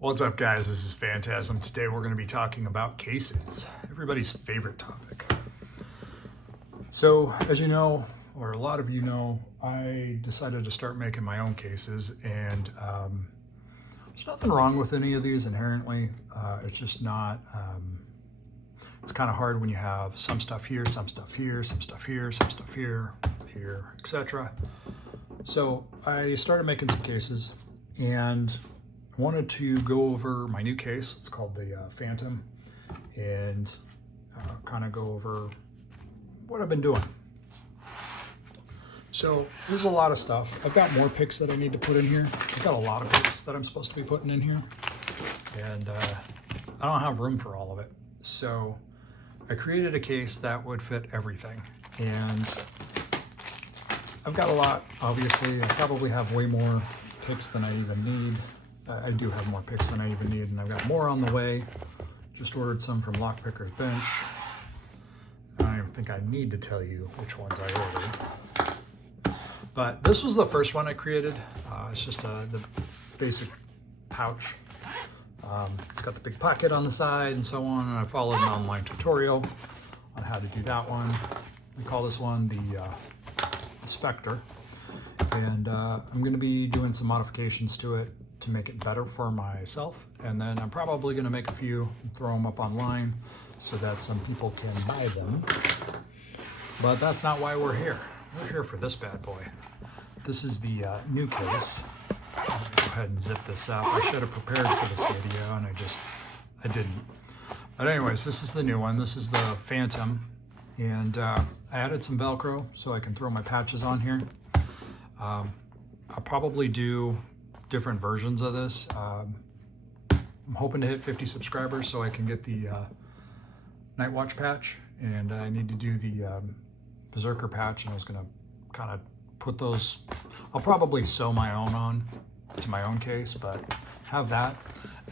What's up, guys? This is Fantasm. Today we're going to be talking about cases, everybody's favorite topic. So, as you know, or a lot of you know, I decided to start making my own cases, and there's nothing wrong with any of these inherently. It's just not, it's kind of hard when you have some stuff here, some stuff here, some stuff here, some stuff here, etc. So I started making some cases, and wanted to go over my new case. It's called the Phantom, and kind of go over what I've been doing. So there's a lot of stuff. I've got more picks that I need to put in here. I've got a lot of picks that I'm supposed to be putting in here, and I don't have room for all of it. So I created a case that would fit everything, and I've got a lot. Obviously, I probably have way more picks than I even need. I do have more picks than I even need, and I've got more on the way. Just ordered some from Lockpicker's Bench. I don't even think I need to tell you which ones I ordered. But this was the first one I created. It's just the basic pouch. It's got the big pocket on the side and so on, and I followed an online tutorial on how to do that one. We call this one the Spectre. And I'm going to be doing some modifications to it to make it better for myself, and then I'm probably going to make a few and throw them up online so that some people can buy them. But that's not why we're here. We're here for this bad boy. This is the new case. I'll go ahead and zip this up. I should have prepared for this video, and I didn't. But anyways, this is the new one. This is the Phantom, and I added some Velcro so I can throw my patches on here. I'll probably do different versions of this. I'm hoping to hit 50 subscribers so I can get the Night Watch patch, and I need to do the Berserker patch, and I was gonna kind of put those, I'll probably sew my own on to my own case, but have that.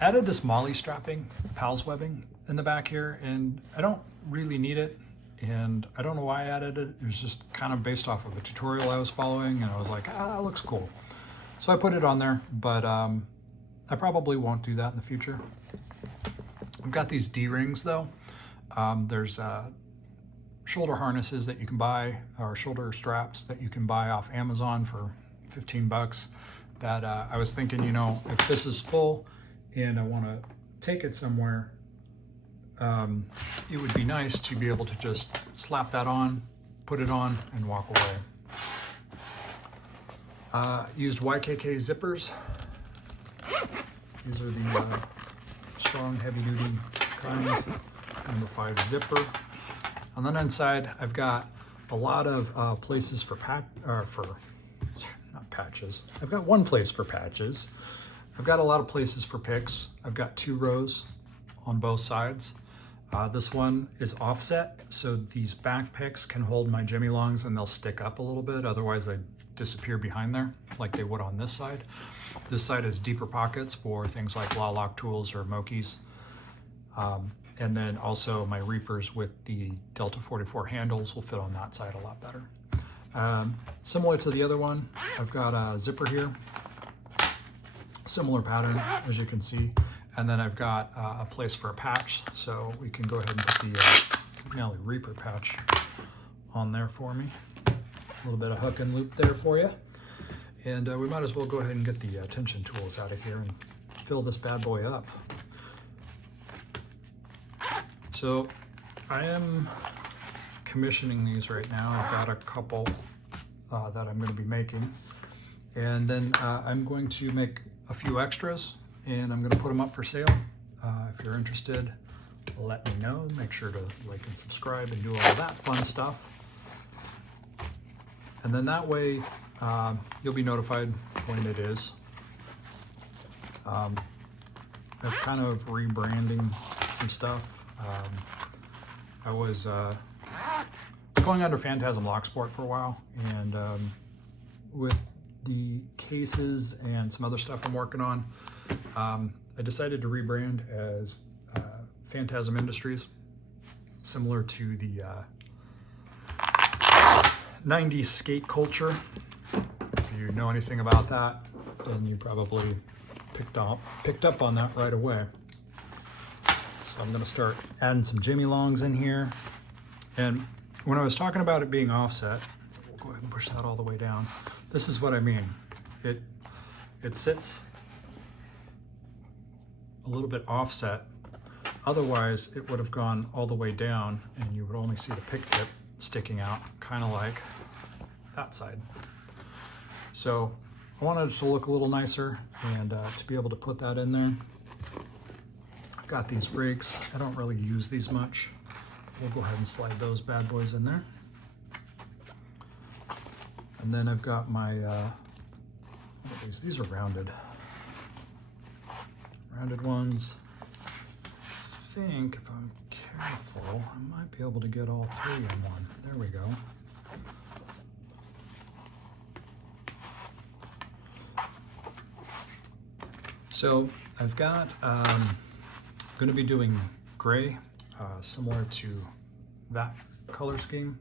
Added this Molly strapping, Pals webbing in the back here, and I don't really need it, and I don't know why I added it. It was just kind of based off of a tutorial I was following, and I was like, it looks cool. So I put it on there, but I probably won't do that in the future. I've got these D-rings though. There's shoulder harnesses that you can buy, or shoulder straps that you can buy off Amazon for 15 bucks that I was thinking, you know, if this is full and I want to take it somewhere, it would be nice to be able to just slap that on, put it on, and walk away. Used YKK zippers. These are the strong, heavy-duty kind. Number 5 zipper. On the inside, I've got a lot of places for not patches. I've got one place for patches. I've got a lot of places for picks. I've got 2 rows on both sides. This one is offset, so these back picks can hold my Jimmy Longs and they'll stick up a little bit. Otherwise, they disappear behind there like they would on this side. This side is deeper pockets for things like law lock tools or Mokies. And then also my Reapers with the Delta 44 handles will fit on that side a lot better. Similar to the other one, I've got a zipper here. Similar pattern, as you can see. And then I've got a place for a patch, so we can go ahead and put the Nelly Reaper patch on there for me. A little bit of hook and loop there for you. And we might as well go ahead and get the tension tools out of here and fill this bad boy up. So I am commissioning these right now. I've got a couple that I'm going to be making. And then I'm going to make a few extras, and I'm going to put them up for sale. If you're interested, let me know. Make sure to like and subscribe and do all that fun stuff. And then that way, you'll be notified when it is. I'm kind of rebranding some stuff. I was going under Fantasm Locksport for a while, and with the cases and some other stuff I'm working on, I decided to rebrand as Fantasm Industries, similar to the 90s skate culture. If you know anything about that, then you probably picked up on that right away. So I'm gonna start adding some Jimmy Longs in here. And when I was talking about it being offset, so we'll go ahead and push that all the way down. This is what I mean. It sits a little bit offset. Otherwise, it would have gone all the way down and you would only see the pick tip sticking out, kind of like that side. So I wanted it to look a little nicer and to be able to put that in there. I've got these rigs. I don't really use these much. We'll go ahead and slide those bad boys in there. And then I've got my, what are these? These are rounded ones. I think if I'm careful, I might be able to get all three in one. There we go. So I've got, going to be doing gray, similar to that color scheme.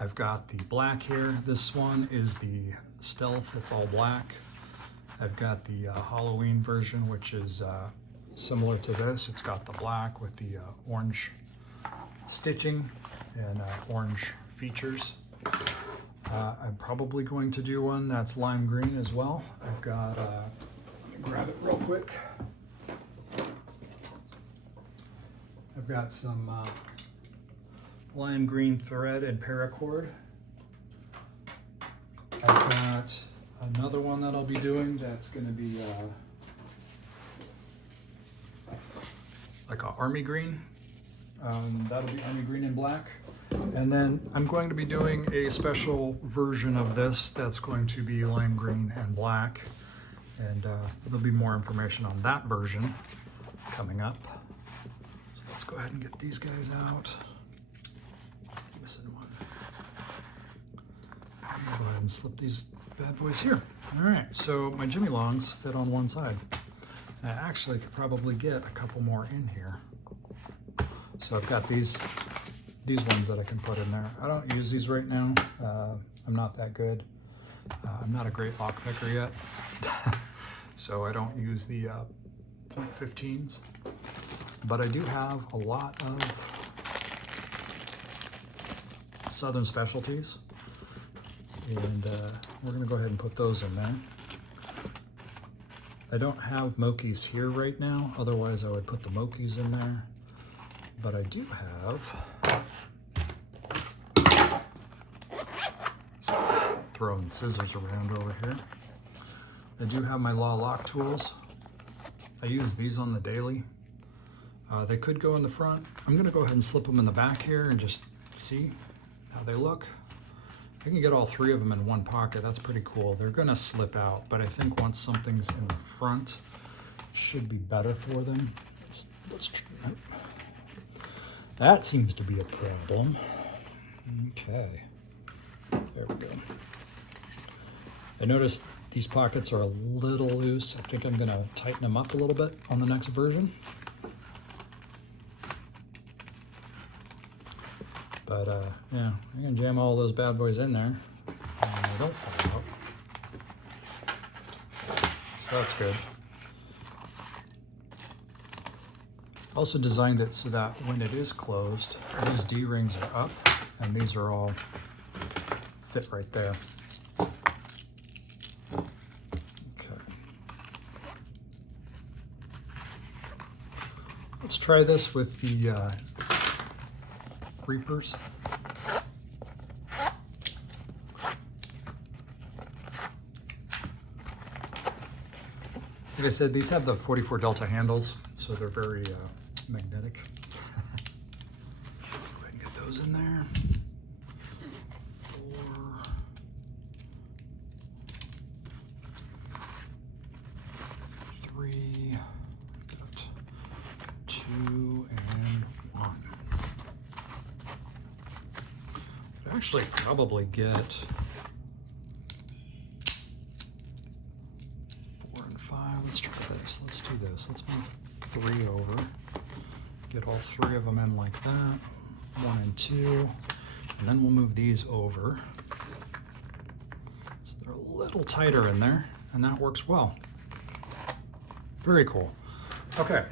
I've got the black here. This one is the stealth, it's all black. I've got the Halloween version, which is similar to this. It's got the black with the orange stitching and orange features. I'm probably going to do one that's lime green as well. I've got, let me grab it real quick. I've got some lime green thread and paracord. I've got another one that I'll be doing that's going to be like an army green. That'll be army green and black. And then I'm going to be doing a special version of this that's going to be lime green and black. And there'll be more information on that version coming up. So let's go ahead and get these guys out. Missing one. I'm gonna go ahead and slip these bad boys here. All right, so my Jimmy Longs fit on one side. I actually could probably get a couple more in here. So I've got these ones that I can put in there. I don't use these right now. I'm not that good. I'm not a great lock picker yet. So I don't use the .15s, but I do have a lot of Southern specialties, and we're gonna go ahead and put those in there. I don't have Mokies here right now, otherwise I would put the Mokies in there, but I do have, throwing scissors around over here. I do have my Law lock tools. I use these on the daily. They could go in the front. I'm gonna go ahead and slip them in the back here and just see how they look. I can get all three of them in one pocket. That's pretty cool. They're gonna slip out, but I think once something's in the front, it should be better for them. Let's try that. That seems to be a problem. Okay, there we go. I noticed these pockets are a little loose. I think I'm gonna tighten them up a little bit on the next version. But yeah, I can jam all those bad boys in there and they don't fall out. So that's good. Also designed it so that when it is closed, these D-rings are up and these are all fit right there. Okay. Let's try this with the Reapers. Like I said, these have the 44 Delta handles, so they're very magnetic. Go ahead and get those in there. 4. 3. Got 2 and 1. Actually probably get 4 and 5. Let's try this. Let's do this. Let's move 3 over. Get all 3 of them in like that. 1 and 2. And then we'll move these over. So they're a little tighter in there, and that works well. Very cool. Okay.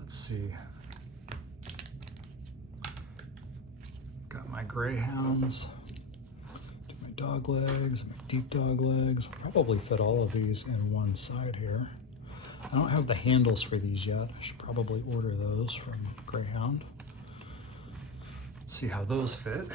Let's see. Got my greyhounds, do my dog legs, my deep dog legs. Probably fit all of these in one side here. I don't have the handles for these yet. I should probably order those from Greyhound. See how those fit.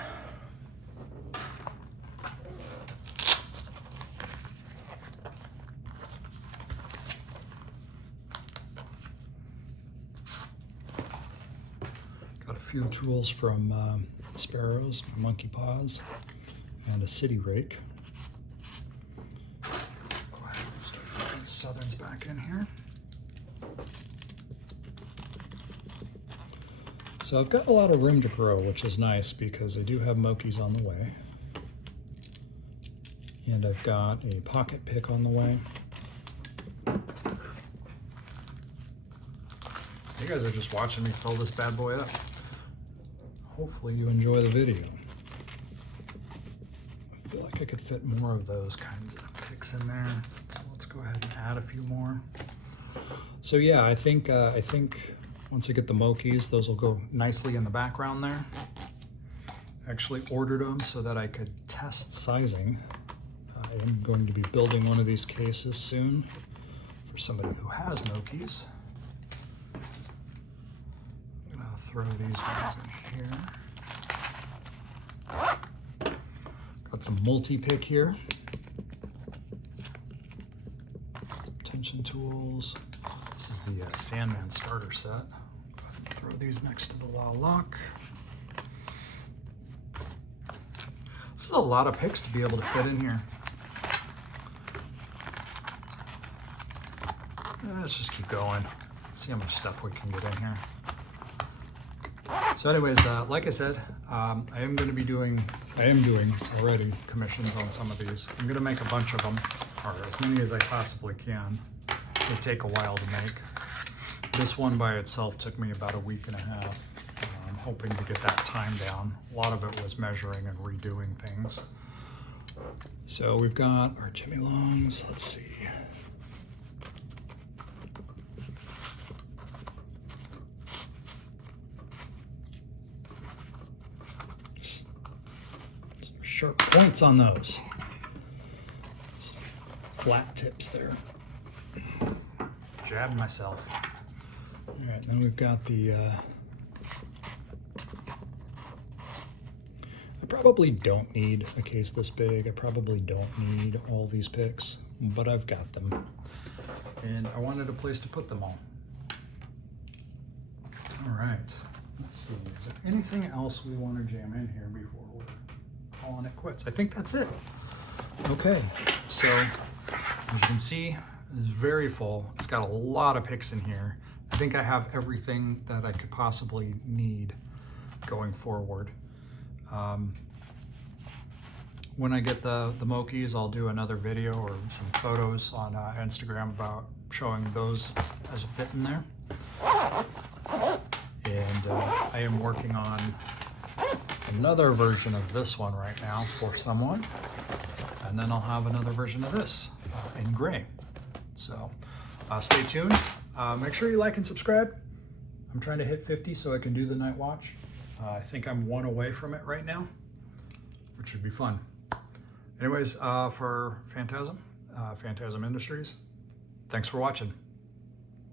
Got a few tools from Sparrows, monkey paws, and a city rake. Go ahead and start putting the Southerns back in here. So I've got a lot of room to grow, which is nice because I do have Mokies on the way. And I've got a pocket pick on the way. You guys are just watching me fill this bad boy up. Hopefully you enjoy the video. I feel like I could fit more of those kinds of picks in there. So let's go ahead and add a few more. So yeah, I think once I get the Mokies, those will go nicely in the background there. I actually ordered them so that I could test sizing. I am going to be building one of these cases soon for somebody who has Mokies. I'm gonna throw these guys in here. Got some multi-pick here. Some tension tools. This is the Sandman starter set. Throw these next to the lock. This is a lot of picks to be able to fit in here. Let's just keep going. Let's see how much stuff we can get in here. So anyways, like I said, I am doing already commissions on some of these. I'm gonna make a bunch of them, or as many as I possibly can. They take a while to make. This one by itself took me about a week and a half. I'm hoping to get that time down. A lot of it was measuring and redoing things. So we've got our Jimmy Longs. Let's see. Some sharp points on those. Flat tips there. Jabbed myself. All right, then we've got the, I probably don't need a case this big. I probably don't need all these picks, but I've got them. And I wanted a place to put them all. All right, let's see. Is there anything else we want to jam in here before we're calling it quits? I think that's it. Okay, so as you can see, it's very full. It's got a lot of picks in here. I think I have everything that I could possibly need going forward. When I get the Mokies, I'll do another video or some photos on Instagram about showing those as a fit in there. And I am working on another version of this one right now for someone. And then I'll have another version of this in gray. So stay tuned. Make sure you like and subscribe. I'm trying to hit 50 so I can do the night watch. I think I'm one away from it right now, which would be fun. Anyways, for Fantasm Industries, thanks for watching.